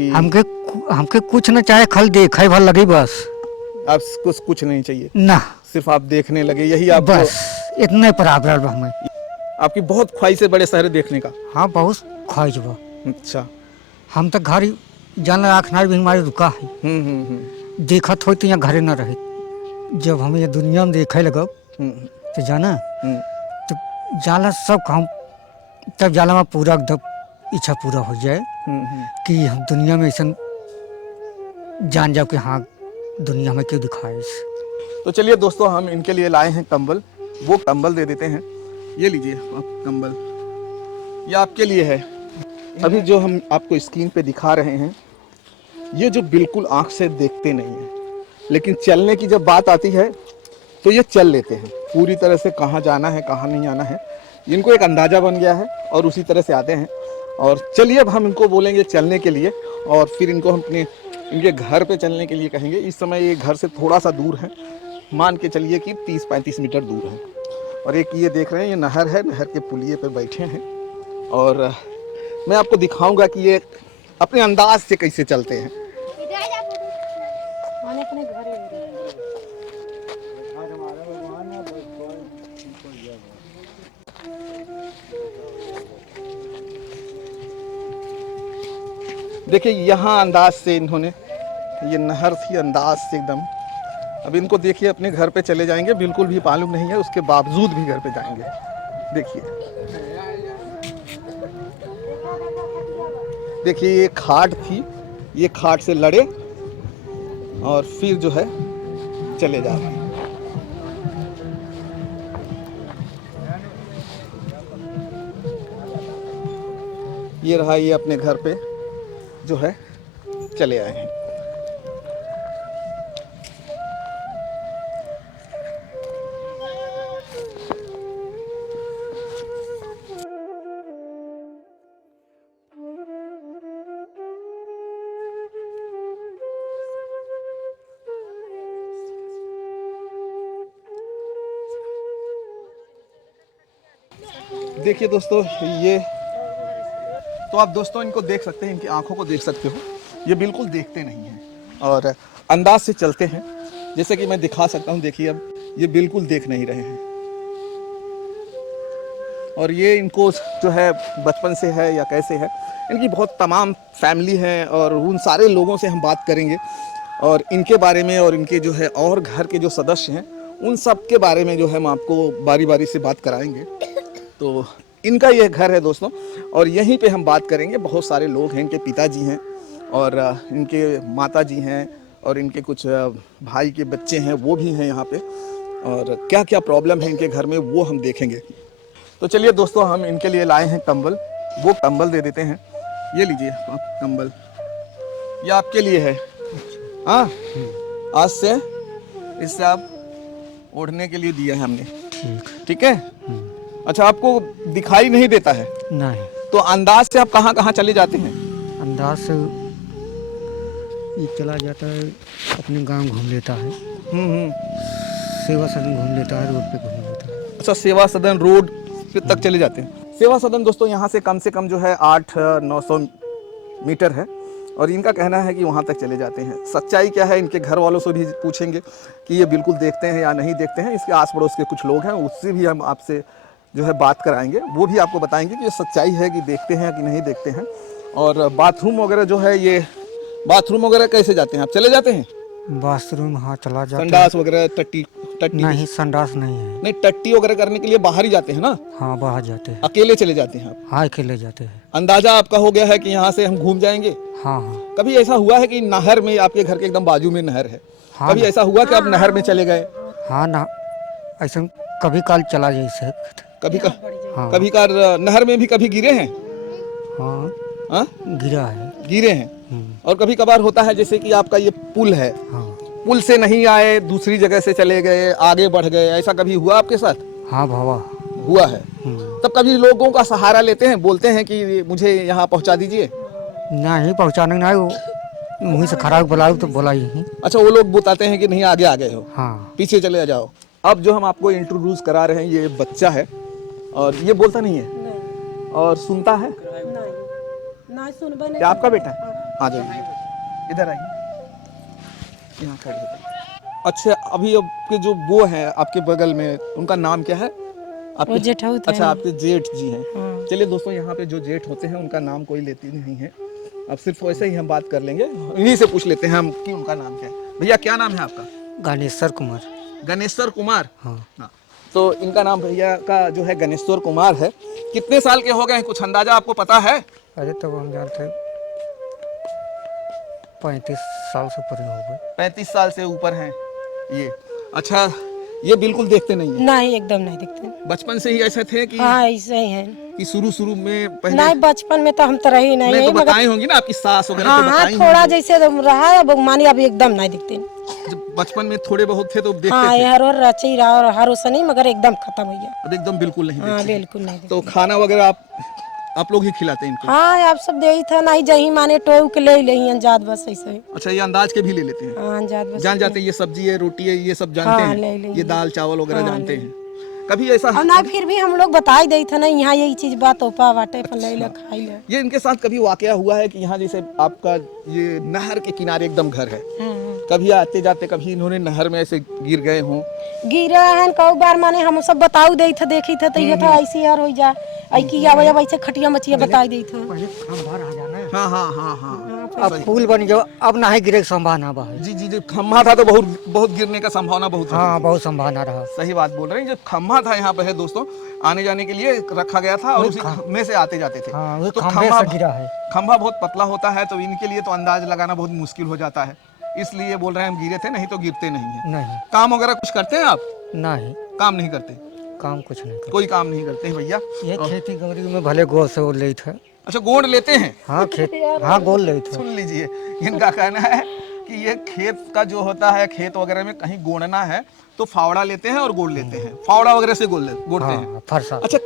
कि हमके हमके कुछ न चाहे, खाली देखे भर लगी बस। आपको कुछ नहीं चाहिए, ना सिर्फ आप देखने लगे, यही आपको बस इतने बराबर हमें। आपकी बहुत ख्वाहिश है बड़े शहर देखने का। हाँ बहुत ख्वाहिश बा। अच्छा। हम तो घर जान आखना भी हमारी रुका है। देखत हो तो यहाँ घरे न रहे। जब हम ये दुनिया में देखे लगब तो जाना तो जाला सब काम, तब जाला में पूरा एकदम इच्छा पूरा हो जाए कि हम दुनिया में ऐसा जान जाओ कि हाँ दुनिया में क्यों दिखाए। तो चलिए दोस्तों, हम इनके लिए लाए हैं कंबल, वो कंबल दे देते हैं। ये लीजिए आप कंबल, ये आपके लिए है। अभी जो हम आपको स्क्रीन पे दिखा रहे हैं, ये जो बिल्कुल आंख से देखते नहीं हैं, लेकिन चलने की जब बात आती है तो ये चल लेते हैं पूरी तरह से, कहाँ जाना है कहाँ नहीं आना है इनको एक अंदाज़ा बन गया है और उसी तरह से आते हैं। और चलिए अब हम इनको बोलेंगे चलने के लिए और फिर इनको हम अपने इनके घर पे चलने के लिए कहेंगे। इस समय ये घर से थोड़ा सा दूर है, मान के चलिए कि 30-35 मीटर दूर है। और एक ये देख रहे हैं, ये नहर है, नहर के पुलिये पर बैठे हैं और मैं आपको दिखाऊंगा कि ये अपने अंदाज से कैसे चलते हैं। देखिए यहाँ अंदाज से इन्होंने, ये नहर थी अंदाज से एकदम। अब इनको देखिए अपने घर पे चले जाएंगे, बिल्कुल भी मालूम नहीं है, उसके बावजूद भी घर पे जाएंगे। देखिए ये खाट थी, ये खाट से लड़े और फिर जो है चले जा रहे हैं। ये रहा, ये अपने घर पे जो है चले आए हैं। देखिए दोस्तों, ये तो आप दोस्तों इनको देख सकते हैं, इनकी आंखों को देख सकते हो, ये बिल्कुल देखते नहीं हैं और अंदाज से चलते हैं। जैसे कि मैं दिखा सकता हूँ, देखिए अब ये बिल्कुल देख नहीं रहे हैं। और ये इनको जो है बचपन से है या कैसे है, इनकी बहुत तमाम फैमिली है और उन सारे लोगों से हम बात करेंगे और इनके बारे में और इनके जो है और घर के जो सदस्य हैं उन सब के बारे में जो है हम आपको बारी बारी से बात कराएंगे। तो इनका ये घर है दोस्तों और यहीं पे हम बात करेंगे। बहुत सारे लोग हैं, इनके पिताजी हैं और इनके माताजी हैं और इनके कुछ भाई के बच्चे हैं, वो भी हैं यहाँ पे, और क्या क्या प्रॉब्लम है इनके घर में वो हम देखेंगे। तो चलिए दोस्तों, हम इनके लिए लाए हैं कंबल, वो कंबल दे देते हैं। ये लीजिए आप कंबल, ये आपके लिए है। हाँ, आज से इससे आप ओढ़ने के लिए दिया है हमने, ठीक है। अच्छा, आपको दिखाई नहीं देता है? नहीं। तो अंदाज से आप कहाँ कहाँ चले जाते हैं? अंदाज से ये चला जाता है, अपने गांव घूम लेता है, सेवा सदन घूम लेता है, रोड पे घूम लेता है। अच्छा, सेवा सदन रोड पे तक चले जाते हैं। सेवा सदन दोस्तों यहाँ से कम जो है 800-900 मीटर है और इनका कहना है कि वहाँ तक चले जाते हैं। सच्चाई क्या है, इनके घर वालों से भी पूछेंगे कि ये बिल्कुल देखते हैं या नहीं देखते हैं। इसके आस पड़ोस के कुछ लोग हैं, उससे भी हम आपसे जो है बात कराएंगे, वो भी आपको बताएंगे कि ये सच्चाई है कि देखते हैं कि नहीं देखते हैं। और बाथरूम वगैरह जो है, ये बाथरूम वगैरह कैसे जाते हैं आप? चले जाते हैं? बाथरूम हाँ चला जाता है। संडास वगैरह टट्टी नहीं, संडास नहीं है। नहीं, टट्टी वगैरह करने के लिए बाहर ही जाते हैं ना? हाँ बाहर जाते हैं। अकेले चले जाते हैं आप? हाँ अकेले जाते हैं। अंदाजा आपका हो गया है कि यहाँ से हम घूम जाएंगे? हाँ हाँ। कभी ऐसा हुआ है कि नहर में, आपके घर के एकदम बाजू में नहर है, हाँ, कभी ऐसा हुआ कि आप नहर में चले गए? हाँ ना, ऐसा कभी काल चला जैसे हाँ। कभी कार नहर में भी कभी गिरे हैं? हाँ हाँ गिरा है, गिरे हैं। और कभी कभार होता है जैसे कि आपका ये पुल है, हाँ पुल से नहीं आए, दूसरी जगह से चले गए, आगे बढ़ गए, ऐसा कभी हुआ आपके साथ? हाँ भावा हुआ है। तब कभी लोगों का सहारा लेते हैं, बोलते हैं कि मुझे यहाँ पहुँचा दीजिए? नहीं पहुँचाने नहीं, वहीं से खराब बुलाओ तो बोला यही। अच्छा, वो लोग बताते हैं कि नहीं आगे आ गए हो, हाँ पीछे चले जाओ। अब जो हम आपको इंट्रोड्यूस करा रहे हैं, ये बच्चा है और ये बोलता नहीं है और सुनता है। नहीं सुनबे नहीं। क्या आपका बेटा है? आ जाइए, इधर आइए, यहाँ खड़े हो जाइए। अच्छा, अभी आपके जो वो हैं आपके बगल में, उनका नाम क्या है? वो जेठाउत है। अच्छा, आपके जेठ जी हैं। हाँ। चलिए दोस्तों, यहाँ पे जो जेठ होते हैं उनका नाम कोई लेती नहीं है, अब सिर्फ वैसे ही हम बात कर लेंगे, इन्हीं से पूछ लेते हैं हम कि उनका नाम क्या है। भैया क्या नाम है आपका? गणेश्वर कुमार। गणेश्वर कुमार। हाँ। हाँ, तो इनका नाम भैया का जो है गणेश्वर कुमार है। कितने साल के हो गए हैं, कुछ अंदाजा आपको पता है? अरे तब हम जानते 35 साल से ऊपर हो गए। 35 साल से ऊपर हैं ये। अच्छा, ये बिल्कुल देखते नहीं है? नहीं, एकदम नहीं दिखते। बचपन से ही ऐसे थे कि हाँ, ऐसे ही है। कि शुरू में पहले? नहीं, बचपन में तो हम तो रही नहीं, नहीं, तो मगर बताई होंगी ना आपकी सास वगैरह, हाँ तो हाँ, बताई थोड़ा होंगी। जैसे रहा है, अब मानी अभी एकदम नहीं दिखते। जब बचपन में थोड़े बहुत थे तो देखते हाँ, थे, हर और रची रहा और हर उस नहीं, मगर एकदम खत्म हो गया। अब एकदम बिल्कुल नहीं हाँ, देखते। बिल्कुल नहीं तो दिखते। खाना वगैरह आप लोग ही खिलाते हैं इनको? हाँ, आप सब दे ही था, नहीं जही माने टोय के ले ही अंजाद, बस ऐसे ही। अच्छा, ये अंदाज के भी ले लेते हैं? हाँ, अंजाद बस। जान जाते हैं ये सब्जी है, रोटी है, ये सब जानते हाँ, हैं? ले लेंगे। ये दाल चावल वगैरह हाँ, जानते ले। हैं? कभी ऐसा और ना फिर भी हम लोग बता ही दे थे ना, यहाँ यही चीज बात ओपा बाटे पर ले ले खाई ले। ये इनके साथ कभी वाकया हुआ है कि यहाँ जैसे आपका ये नहर के किनारे एकदम घर है, कभी आते जाते कभी इन्होंने नहर में ऐसे गिर गए हों? गिरा है कई बार, माने हम सब बताऊ दे थे, देखी थे तो ये था ऐसे यार हो जा, ऐ की आवे जब ऐसे खटिया मचिया बताई दे थे। पहले खंभा रह जाना, हाँ हाँ हाँ हाँ, अब पुल बन गया, अब ना ही गिरे की संभावना बा है। जी जी जी, खम्भा था तो बहुत बहुत गिरने का संभावना बहुत हाँ, रहती बहुत संभावना रहा। थी। सही बात बोल रहे हैं, जब खम्भा था यहाँ पे है दोस्तों, आने जाने के लिए रखा गया था और उसी में से आते जाते थे। हाँ, वो तो खंभे से गिरा है। खम्भा बहुत पतला होता है, तो इनके लिए तो अंदाज लगाना बहुत मुश्किल हो जाता है, इसलिए बोल रहे हैं हम गिरे थे, नहीं तो गिरते नहीं है। नहीं, काम वगैरह कुछ करते हैं आप? नहीं, काम नहीं करते? काम कुछ नहीं कर। कोई काम नहीं करते हैं भैया? ये खेती गौरी में भले गोल से वो ले थे। अच्छा, गोंड लेते हैं? हाँ, खेत, हाँ, गोल ले थे। सुन लीजिए, इनका कहना है कि ये खेत का जो होता है, खेत वगैरह में कहीं गोंडना है तो फावड़ा लेते हैं और गोंड लेते हैं, फावड़ा वगैरह से गोंडते हैं। हाँ, फरसा। अच्छा,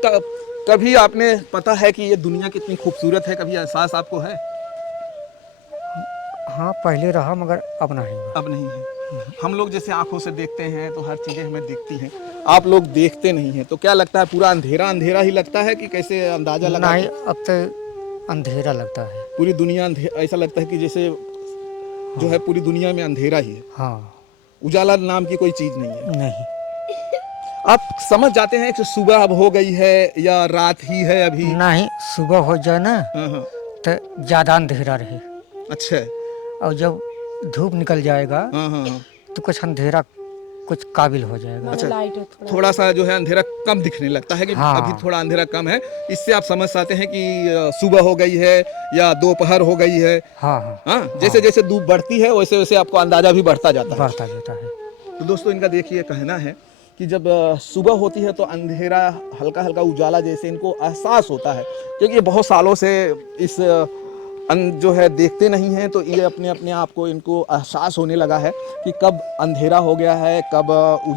कभी आपने पता है कि ये दुनिया कितनी खूबसूरत है, कभी एहसास आपको है? हाँ, पहले रहा मगर अब नहीं है। अब नहीं है। हम लोग जैसे आंखों से देखते हैं तो हर चीजें हमें दिखती हैं, आप लोग देखते नहीं हैं, तो क्या लगता है, पूरा अंधेरा अंधेरा ही लगता है कि कैसे अंदाजा लगा? नहीं, अब तो अंधेरा लगता है। पूरी दुनिया ऐसा लगता है कि जैसे जो है पूरी दुनिया में अंधेरा ही है, हाँ, उजाला नाम की कोई चीज नहीं है। नहीं, आप समझ जाते हैं कि सुबह अब हो गई है या रात ही है अभी? नहीं, सुबह हो जाए ना हाँ हाँ, तो ज्यादा अंधेरा रहे, अच्छा, और जब धूप निकल जाएगा हाँ हाँ हाँ, तो कुछ अंधेरा कुछ काबिल हो जाएगा। अच्छा, लाइट थोड़ा सा जो है अंधेरा कम दिखने लगता है कि हाँ। अभी थोड़ा अंधेरा कम है, इससे आप समझ पाते हैं कि सुबह हो गई है या दोपहर हो गई है। हाँ, हाँ, हाँ, जैसे जैसे धूप बढ़ती है वैसे वैसे आपको अंदाजा भी बढ़ता जाता है। बढ़ता जाता है। तो दोस्तों, इनका देखिए कहना है कि जब सुबह होती है तो अंधेरा हल्का हल्का उजाला जैसे इनको एहसास होता है, क्योंकि ये बहुत सालों से इस जो है देखते नहीं हैं, तो ये अपने अपने आप को इनको एहसास होने लगा है कि कब अंधेरा हो गया है, कब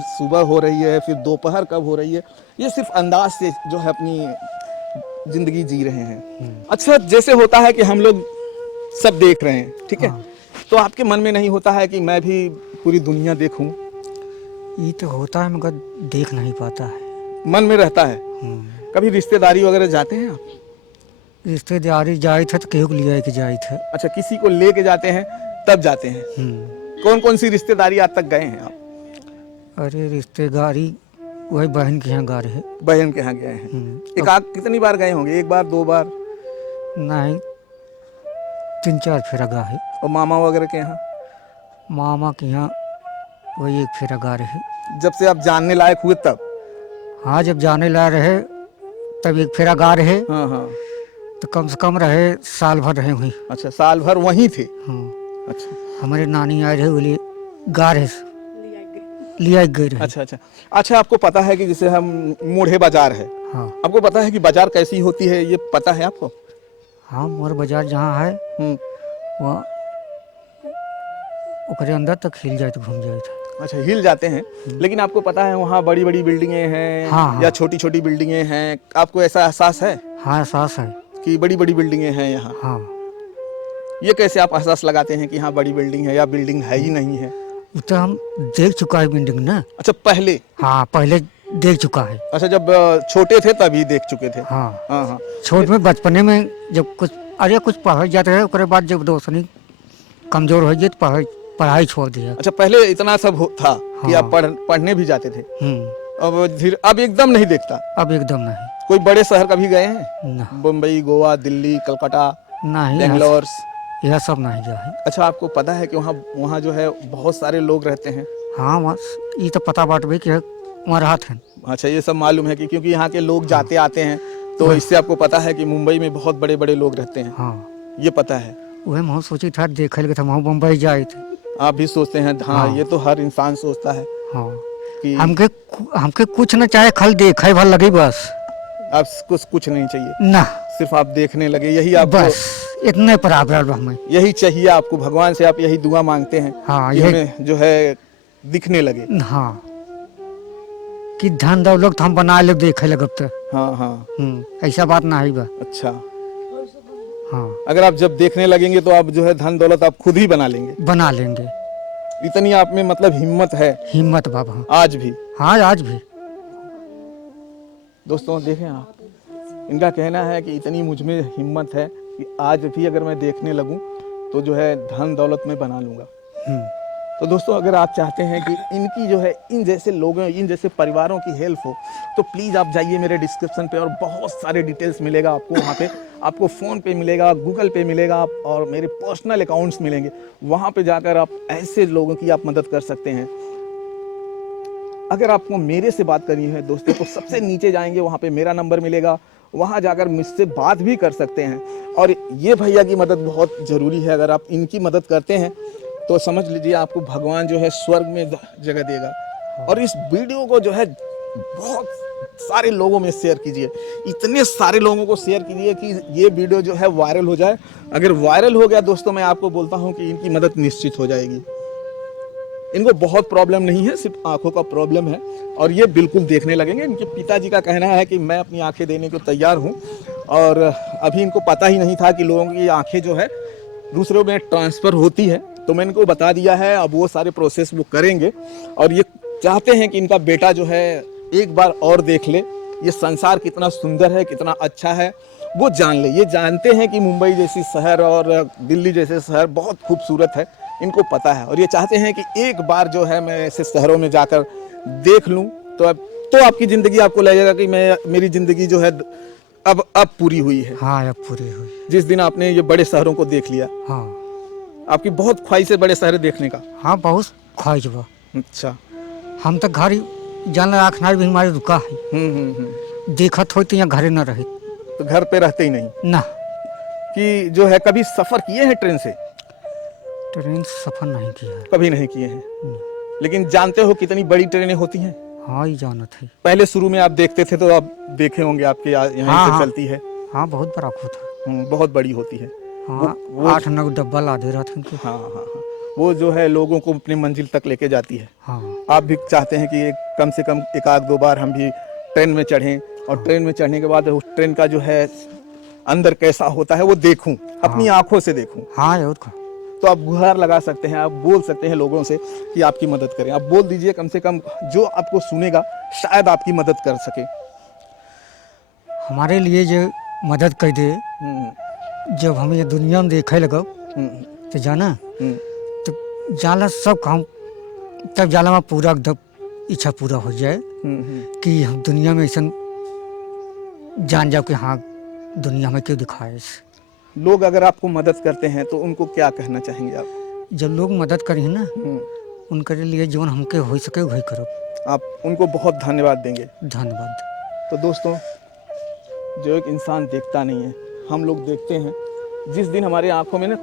सुबह हो रही है, फिर दोपहर कब हो रही है। ये सिर्फ अंदाज से जो है अपनी ज़िंदगी जी रहे हैं। अच्छा, जैसे होता है कि हम लोग सब देख रहे हैं, ठीक है, तो आपके मन में नहीं होता है कि मैं भी पूरी दुनिया देखूं? ये तो होता है मगर देख नहीं पाता है। मन में रहता है। कभी रिश्तेदारी वगैरह जाते हैं आप? रिश्तेदारी जाए थे तो केहू के लिए के जाए थे। अच्छा, किसी को लेके जाते हैं तब जाते हैं? कौन कौन सी रिश्तेदारी आज तक गए हैं आप? अरे रिश्तेदारी वही बहन के यहाँ गा रहे। बहन के यहाँ गए हैं। एक आध कितनी बार गए होंगे? एक बार, दो बार? नहीं, 3-4 फेरा गा है। और मामा वगैरह के यहाँ? मामा के यहाँ वही एक फेरा गा रहे। जब से आप जानने लायक हुए तब? हाँ, जब जाने ला रहे तब एक फेरा गा रहे। हाँ हाँ, तो कम से कम रहे साल भर रहे वहीं। अच्छा, साल भर वहीं थे? हाँ, अच्छा, हमारे नानी आए रहे, बोले गा रहे, लिया गए रहे। अच्छा अच्छा अच्छा, आपको पता है कि जैसे हम मूढ़े बाजार है, हाँ, आपको पता है कि बाजार कैसी होती है, ये पता है आपको? हाँ, मोर बाजार जहाँ है वहाँ ओकरे अंदर तक हिल जाए तो घूम जाए था। अच्छा, हिल जाते हैं, लेकिन आपको पता है वहाँ बड़ी बड़ी बिल्डिंगें हैं? हाँ, हाँ। या छोटी छोटी बिल्डिंगें हैं? आपको ऐसा एहसास है हाँ, एहसास है कि बड़ी बड़ी बिल्डिंगें हैं यहाँ? हाँ। ये कैसे आप एहसास लगाते हैं कि हाँ बड़ी बिल्डिंग है या बिल्डिंग है ही नहीं है? वो तो हम देख चुका है बिल्डिंग ना। अच्छा, पहले? हाँ, पहले देख चुका है। अच्छा, जब छोटे थे तभी देख चुके थे? हाँ, हाँ हाँ, छोट में बचपने में जब कुछ पढ़ जाते रहे, उसके बाद जब रोशनी कमजोर हो गई तो पढ़ाई छोड़ दिया। अच्छा, पहले इतना सब था कि आप पढ़ने भी जाते थे, अब एकदम नहीं देखता? अब एकदम नहीं। कोई बड़े शहर कभी गए हैं? ना। मुंबई, गोवा, दिल्ली, कलकत्ता, नहीं, बेंगलोर? यह सब नहीं गया है। अच्छा, आपको पता है कि वहाँ जो है बहुत सारे लोग रहते हैं? हाँ, ये तो पता बात भी कि वहाँ रहा थे। अच्छा, ये सब मालूम है कि क्योंकि यहाँ के लोग जाते आते हैं, तो इससे आपको पता है कि मुंबई में बहुत बड़े बड़े लोग रहते हैं? हाँ, ये पता है। वही मैं सोची था, देखे लगे था वहाँ मुंबई जाए थे। आप भी सोचते हैं? हाँ, ये तो हर इंसान सोचता है। हाँ, कि हमके कुछ न चाहे, खाली देखे भर लगी बस। आप कुछ नहीं चाहिए ना, सिर्फ आप देखने लगे, यही आप बस इतने बराबर हमें यही चाहिए आपको। भगवान से आप यही दुआ मांगते हैं? हाँ, कि हमें जो है दिखने लगे। हाँ, कि धन दौलत हम बना ले देखे लगे तो। हाँ हाँ, ऐसा बात ना है बा। अच्छा, हाँ, अगर आप जब देखने लगेंगे तो आप जो है धन दौलत आप खुद ही बना लेंगे? बना लेंगे। इतनी आप में मतलब हिम्मत है? हिम्मत बाबा आज भी? हाँ, आज भी। दोस्तों देखें आप, इनका कहना है कि इतनी मुझ में हिम्मत है कि आज भी अगर मैं देखने लगूं तो जो है धन दौलत में बना लूंगा। तो दोस्तों, अगर आप चाहते हैं कि इनकी जो है इन जैसे लोगों, इन जैसे परिवारों की हेल्प हो, तो प्लीज़ आप जाइए मेरे डिस्क्रिप्शन पे और बहुत सारे डिटेल्स मिलेगा आपको वहाँ पे। आपको फ़ोन पे मिलेगा, गूगल पे मिलेगा, और मेरे पर्सनल अकाउंट्स मिलेंगे। वहाँ पे जाकर आप ऐसे लोगों की आप मदद कर सकते हैं। अगर आपको मेरे से बात करनी है दोस्तों, तो सबसे नीचे जाएंगे, वहाँ पे मेरा नंबर मिलेगा, वहाँ जाकर मुझसे बात भी कर सकते हैं। और ये भैया की मदद बहुत ज़रूरी है। अगर आप इनकी मदद करते हैं तो समझ लीजिए आपको भगवान जो है स्वर्ग में जगह देगा। और इस वीडियो को जो है बहुत सारे लोगों में शेयर कीजिए, इतने सारे लोगों को शेयर कीजिए कि ये वीडियो जो है वायरल हो जाए। अगर वायरल हो गया दोस्तों, मैं आपको बोलता हूँ कि इनकी मदद निश्चित हो जाएगी। इनको बहुत प्रॉब्लम नहीं है, सिर्फ आंखों का प्रॉब्लम है, और ये बिल्कुल देखने लगेंगे। इनके पिताजी का कहना है कि मैं अपनी आंखें देने को तैयार हूँ, और अभी इनको पता ही नहीं था कि लोगों की आंखें जो है दूसरों में ट्रांसफ़र होती है, तो मैंने इनको बता दिया है। अब वो सारे प्रोसेस वो करेंगे, और ये चाहते हैं कि इनका बेटा जो है एक बार और देख ले, ये संसार कितना सुंदर है, कितना अच्छा है, वो जान ले। ये जानते हैं कि मुंबई जैसी शहर और दिल्ली जैसे शहर बहुत खूबसूरत है, इनको पता है, और ये चाहते हैं कि एक बार जो है मैं ऐसे शहरों में जाकर देख लूँ, तो आपकी ज़िंदगी आपको लगेगा कि मेरी ज़िंदगी जो है अब पूरी हुई है। हाँ, अब पूरी हुई। जिस दिन आपने ये बड़े शहरों को देख लिया। हाँ, आपकी बहुत ख्वाहिश है बड़े शहर देखने का? हाँ, बहुत ख्वाहिश बा। अच्छा, हम तो घर जान आखना भी हमारी रुका है। देखत हो तो यहाँ घरे न रहे, तो घर पे रहते ही नहीं ना। कि जो है कभी सफ़र किए हैं ट्रेन से? ट्रेन से सफर नहीं किया है। कभी नहीं किए हैं, लेकिन जानते हो कितनी बड़ी ट्रेनें होती हैं? हाँ, ये जानत है। पहले शुरू में आप देखते थे तो आप देखे होंगे, आपके यहाँ से चलती है। हाँ, बहुत बड़ा होता है। बहुत बड़ी होती है। हाँ, 8-9 डब्बा लादे रहते हैं उनके। हाँ हाँ हाँ, वो जो है लोगों को अपनी मंजिल तक लेके जाती है। हाँ, आप भी चाहते हैं कि कम से कम एक आध दो बार हम भी ट्रेन में चढ़ें, और ट्रेन में चढ़ने के बाद उस ट्रेन का जो है अंदर कैसा होता है वो देखूं, अपनी आंखों से देखूं। हाँ, और का। तो आप गुहार लगा सकते हैं, आप बोल सकते हैं लोगों से कि आपकी मदद करें। आप बोल दीजिए, कम से कम जो आपको सुनेगा शायद आपकी मदद कर सके। हमारे लिए जो मदद कर दे, जब हम ये दुनिया में देखे लगा तो जाना, तो जाला सब काम, तब जाला में पूरा एकदम इच्छा पूरा हो जाए कि हम दुनिया में ऐसा जान जाओ कि हाँ, दुनिया में क्यों दिखाए। लोग अगर आपको मदद करते हैं तो उनको क्या कहना चाहेंगे आप? जब लोग मदद करें ना, उनके लिए जीवन हमके हो सके वही करो। आप उनको बहुत धन्यवाद देंगे? धन्यवाद। तो दोस्तों, जो एक इंसान देखता नहीं है, हम लोग देखते हैं। जिस दिन हमारे आंखों में ना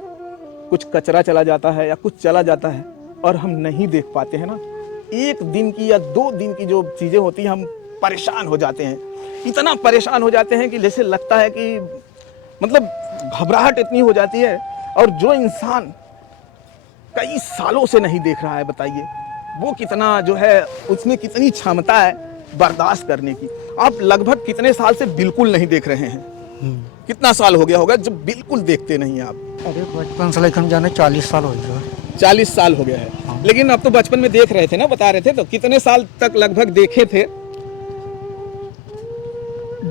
कुछ कचरा चला जाता है या कुछ चला जाता है और हम नहीं देख पाते हैं ना, एक दिन की या 2 दिन की जो चीज़ें होती हैं, हम परेशान हो जाते हैं। इतना परेशान हो जाते हैं कि जैसे लगता है कि मतलब घबराहट इतनी हो जाती है। और जो इंसान कई सालों से नहीं देख रहा है, बताइए वो कितना जो है, उसमें कितनी क्षमता है बर्दाश्त करने की। आप लगभग कितने साल से बिल्कुल नहीं देख रहे हैं? कितना साल हो गया होगा जब बिल्कुल देखते नहीं आप? अरे बचपन से लेकर जाने 40 साल हो गया। 40 साल हो गया है। हाँ। लेकिन अब तो बचपन में देख रहे थे ना, बता रहे थे, तो कितने साल तक लगभग देखे थे?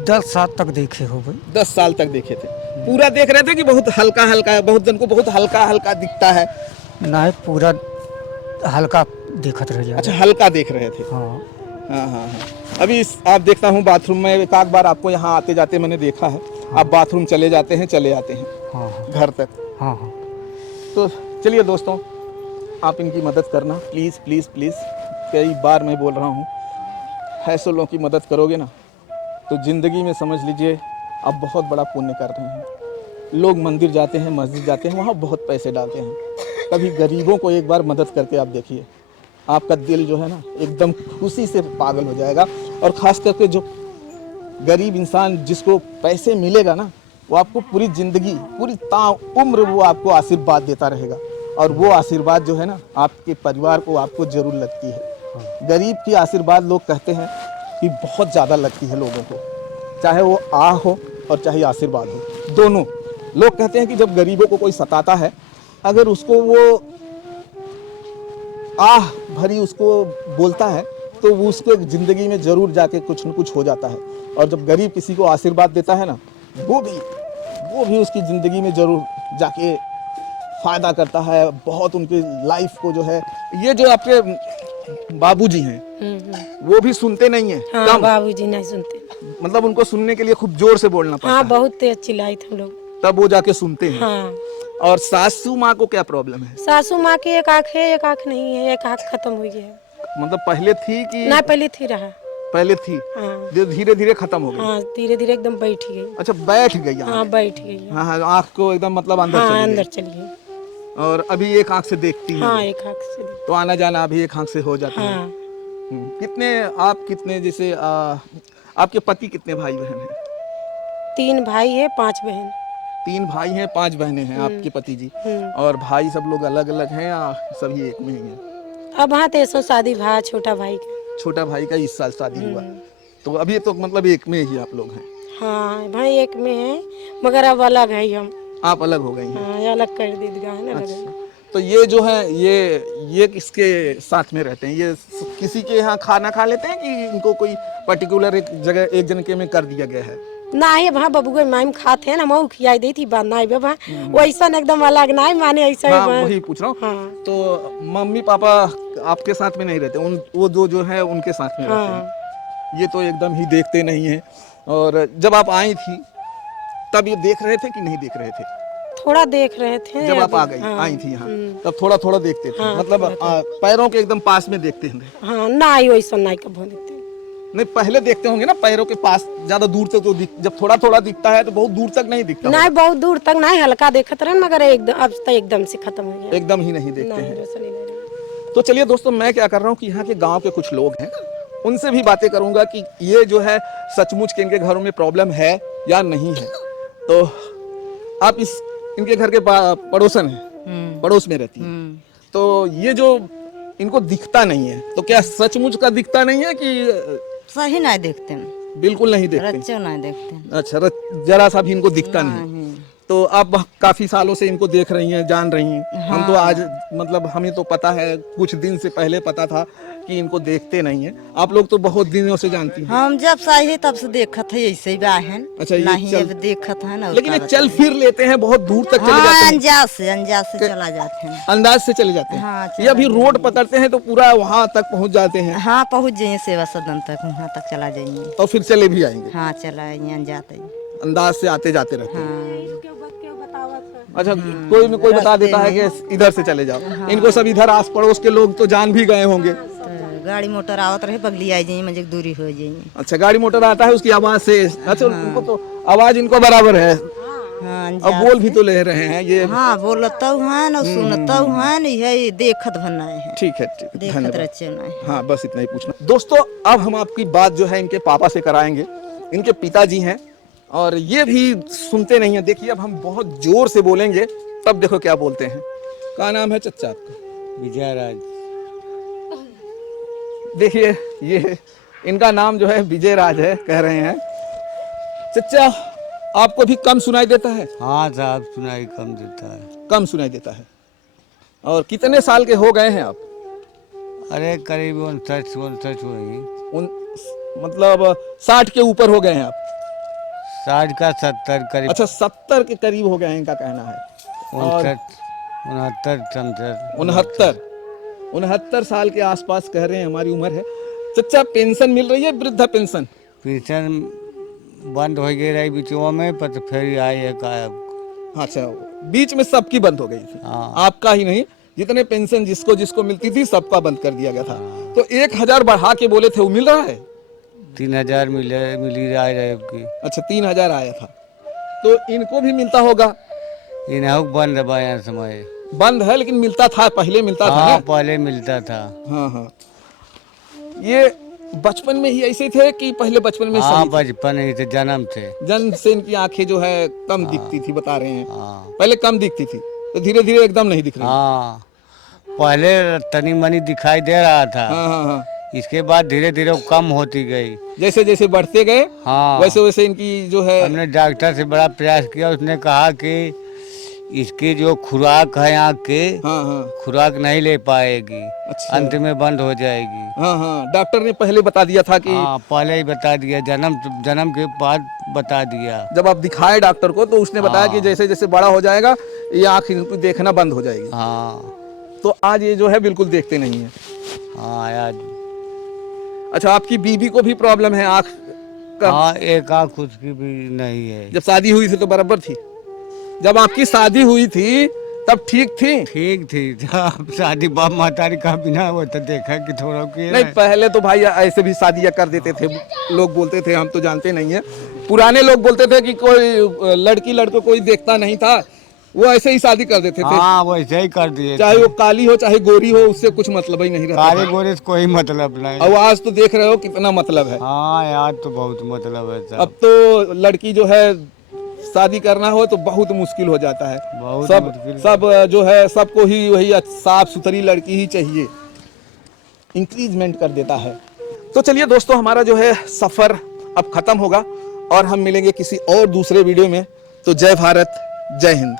10 साल तक देखे हो भाई। 10 साल तक देखे थे। पूरा देख रहे थे कि बहुत हल्का हल्का, बहुत जन को बहुत हल्का हल्का दिखता है? नहीं पूरा हल्का दिखत रह जाए। अच्छा, हल्का देख रहे थे। हाँ हाँ हाँ हाँ। अभी आप देखता हूँ बाथरूम में एक आध बार आपको यहाँ आते जाते मैंने देखा है। आप बाथरूम चले जाते हैं, चले आते हैं हाँ हाँ घर तक। हाँ हाँ। तो चलिए दोस्तों, आप इनकी मदद करना प्लीज़ प्लीज़ प्लीज़। कई बार मैं बोल रहा हूँ, ऐसे लोगों की मदद करोगे ना तो ज़िंदगी में समझ लीजिए आप बहुत बड़ा पुण्य कर रहे हैं। लोग मंदिर जाते हैं, मस्जिद जाते हैं, वहाँ बहुत पैसे डालते हैं। कभी गरीबों को एक बार मदद करके आप देखिए, आपका दिल जो है ना एकदम खुशी से पागल हो जाएगा। और ख़ास करके जो गरीब इंसान जिसको पैसे मिलेगा ना, वो आपको पूरी ज़िंदगी, पूरी ताउम्र वो आपको आशीर्वाद देता रहेगा। और वो आशीर्वाद जो है ना आपके परिवार को, आपको ज़रूर लगती है। गरीब की आशीर्वाद लोग कहते हैं कि बहुत ज़्यादा लगती है लोगों को, चाहे वो आह हो और चाहे आशीर्वाद हो, दोनों। लोग कहते हैं कि जब गरीबों को कोई सताता है, अगर उसको वो आह भरी उसको बोलता है तो वो उसके ज़िंदगी में ज़रूर जाके कुछ न कुछ हो जाता है। और जब गरीब किसी को आशीर्वाद देता है ना, वो भी उसकी ज़िंदगी में ज़रूर जाके फ़ायदा करता है। बहुत उनकी लाइफ को जो है, ये जो आपके बाबूजी हैं वो भी सुनते नहीं हैं। हाँ, कम, बाबूजी नहीं सुनते। मतलब उनको सुनने के लिए खूब जोर से बोलना पड़ता हाँ, है, बहुत तेज चिल्लाई थे हम लोग। तब वो जाके सुनते हैं। हाँ। और सासू माँ को क्या प्रॉब्लम है? सासू माँ की एक आँख है, एक आँख नहीं है, एक आँख खत्म हुई है। मतलब पहले थी कि ना पहले थी रहा। पहले थी, हाँ धीरे धीरे खत्म हो गई? हाँ, धीरे धीरे एकदम बैठ गई। अच्छा, बैठ गई आँख? हाँ, बैठ गई। हाँ हाँ, आँख को एकदम मतलब अंदर हाँ, चली अंदर गई। चली गई। और अभी एक आँख से देखती हैं? हाँ, एक आँख से तो आना जाना अभी एक आँख से हो जाता है। हाँ। कितने जैसे आपके पति कितने भाई बहन हैं? 3 भाई है, 5 बहन। 3 भाई हैं, 5 बहनें हैं आपके पति जी। और भाई सब लोग अलग अलग हैं या सभी एक में ही हैं? अब हाँ, 300 शादी भा छोटा भाई का। छोटा भाई का इस साल शादी हुआ, तो अभी तो मतलब एक में ही आप लोग हैं? हाँ भाई, एक में है, मगर अब अलग है हम। आप अलग हो गई हैं? हाँ, अलग कर दी है ना। अच्छा, तो ये जो है ये किसके साथ में रहते हैं? ये किसी के यहाँ खाना खा लेते हैं कि इनको कोई पर्टिकुलर एक जगह एक जनके में कर दिया गया है? ना है वहाँ बबुआ माइम खाते हैं ना, मऊ खिलाई दी थी बात ना है बाबा, वैसा एकदम अलग ना है, माने ऐसा हाँ, वही पूछ रहा हूँ। हाँ। तो मम्मी पापा आपके साथ में नहीं रहते, वो जो है उनके साथ में रहते हैं? ये तो एकदम ही देखते नहीं हैं। और जब आप आई थी तब ये देख रहे थे कि नहीं देख रहे थे? थोड़ा देख रहे थे जब आप आ गई, हाँ। आई थी यहाँ, तब थोड़ा थोड़ा देखते थे? हाँ, मतलब पैरों के एकदम पास में देखते हैं? हाँ, ना आई वैसा ना कभी देखते। नहीं, पहले देखते होंगे ना पैरों के पास, ज्यादा दूर तक तो जब थोड़ा थोड़ा दिखता है तो बहुत दूर तक नहीं दिखता नहीं, बहुत दूर तक नहीं, हल्का देखते रहे, मगर एकदम अब तो एकदम से खत्म हो गया। एकदम ही नहीं देखते नहीं, हैं। रोशनी नहीं रही। तो चलिए दोस्तों, मैं क्या कर रहा हूँ कि यहाँ के गांव के कुछ लोग हैं, उनसे भी बातें करूंगा कि ये जो है सचमुच के इनके घरों में प्रॉब्लम है या नहीं है। तो आप इनके घर के पड़ोसन हैं, पड़ोस में रहती हैं, तो ये जो इनको दिखता नहीं है, तो क्या सचमुच का दिखता नहीं है कि सही नहीं देखते हैं? बिल्कुल नहीं देखते? रच्चे नहीं देखते हैं। अच्छा, जरा सा भी इनको दिखता नहीं। तो आप काफी सालों से इनको देख रही हैं, जान रही हैं। हम तो आज मतलब हमें तो पता है, कुछ दिन से पहले पता था कि इनको देखते नहीं है। आप लोग तो बहुत दिनों से जानती हैं। हम जब सही है तब से देखत है, ऐसे ही बाहन। अच्छा, ये नहीं चल- अब देखत है ना। लेकिन ये चल फिर लेते हैं, बहुत दूर तक चले हाँ, जाते हैं, अंजाज से चला जाते हैं। अंदाज से चले जाते हैं। हाँ, ये अभी रोड पकड़ते हैं तो पूरा वहां तक पहुंच जाते हैं हाँ, पहुँच जाइए सेवा सदन तक, वहाँ तक चला जाइए। और फिर चले भी आएंगे। हाँ, चला अंजाते। अंदाज से आते जाते रहते हैं। हाँ, अच्छा, कोई न कोई बता देता है कि इधर से चले जाओ। इनको सब इधर आस पड़ोस के लोग तो जान भी गए होंगे। तो गाड़ी मोटर आवत रहे, बगली आ जाइए, मुझे दूरी हो जाइए। अच्छा, गाड़ी मोटर आता है उसकी आवाज से? अच्छा, उनको तो आवाज इनको बराबर है। हाँ, अब बोल भी तो ले रहे हैं ये? हाँ, बोलता है ना, सुनता है ना, यही देखत भरना है। ठीक है, ठीक है, देखत धन्यवाद। रचे ना है। हाँ, बस इतना ही पूछना। दोस्तों, अब हम आपकी बात जो है इनके पापा से कराएंगे। इनके पिताजी हैं और ये भी सुनते नहीं है। देखिए, अब हम बहुत जोर से बोलेंगे तब देखो क्या बोलते हैं। क्या नाम है चचा आपका? विजय राज। देखिए, ये इनका नाम जो है विजय राज है, कह रहे हैं। चचा, आपको भी कम सुनाई देता है? हाँ साहब, सुनाई कम देता है। कम सुनाई देता है। और कितने साल के हो गए हैं आप? अरे करीब 59 हुई। मतलब 60 के ऊपर हो गए हैं आप? 60 का 70 करीब। अच्छा 70 के करीब हो गए हैं इनका कहना है। 69 समझ 69 साल के आसपास कह रहे हैं हमारी उम्र है। चाचा पेंशन मिल रही है, वृद्धा पेंशन? पेंशन बंद हो गई रही बीचों में, पर फिर आई है गायब। अच्छा बीच में सबकी बंद हो गई थी। हाँ। आपका ही नहीं, जितने पेंशन जिसको जिसको मिलती थी सबका बंद कर दिया गया था। तो 1000 बढ़ा के बोले थे, वो मिल रहा है? 3000 मिली रहा है की। अच्छा 3000 आया था, तो इनको भी मिलता होगा? इन्हें बंद है समय। बंद है लेकिन मिलता था, पहले मिलता था हाँ ना? पहले मिलता था। हाँ हाँ। ये बचपन में ही ऐसे थे कि पहले बचपन में हाँ सही थे? बचपन ही थे, जन्म थे। जन्म से इनकी आंखें जो है कम दिखती थी, बता रहे हैं। हाँ पहले कम दिखती थी, तो धीरे धीरे एकदम नहीं दिख रही। हाँ, पहले तनी मनी दिखाई दे रहा था। हाँ हाँ हाँ। इसके बाद धीरे धीरे वो कम होती गई। जैसे जैसे बढ़ते गए हाँ वैसे वैसे इनकी जो है। हमने डॉक्टर से बड़ा प्रयास किया, उसने कहा कि इसकी जो खुराक है आँख के, हाँ हाँ खुराक नहीं ले पाएगी। अच्छा। अंत में बंद हो जाएगी। हाँ हाँ, डॉक्टर ने पहले बता दिया था कि हाँ पहले ही बता दिया, जन्म के बाद बता दिया। जब आप दिखाए डॉक्टर को तो उसने बताया कि जैसे जैसे बड़ा हो जाएगा ये आँख इनको देखना बंद हो जाएगी। हाँ तो आज ये जो है बिल्कुल देखते नहीं है। हाँ यार। अच्छा आपकी बीबी को भी प्रॉब्लम है आँख का? हाँ एक आँख उसकी भी नहीं है। जब शादी हुई थी तो बराबर थी? जब आपकी शादी हुई थी तब ठीक थी? ठीक थी। अब शादी बाप महतारी का बिना वो तो देखा कि थोड़ा के नहीं पहले तो भाई ऐसे भी शादियां कर देते थे, लोग बोलते थे, हम तो जानते नहीं है। पुराने लोग बोलते थे कि कोई लड़की लड़को कोई देखता नहीं था, वो ऐसे ही शादी कर देते थे। हाँ वैसे ही कर दिए। चाहे वो काली हो चाहे गोरी हो, उससे कुछ मतलब ही नहीं रहता। काले गोरे से कोई मतलब नहीं। अब आज तो देख रहे हो कितना मतलब है। हाँ यार तो बहुत मतलब है सर। अब तो लड़की जो है शादी करना हो तो बहुत मुश्किल हो जाता है। बहुत सब मुश्किल। सब जो है सबको ही वही साफ सुथरी लड़की ही चाहिए, इंक्रीजमेंट कर देता है। तो चलिए दोस्तों, हमारा जो है सफ़र अब ख़त्म होगा और हम मिलेंगे किसी और दूसरे वीडियो में। तो जय भारत, जय हिंद।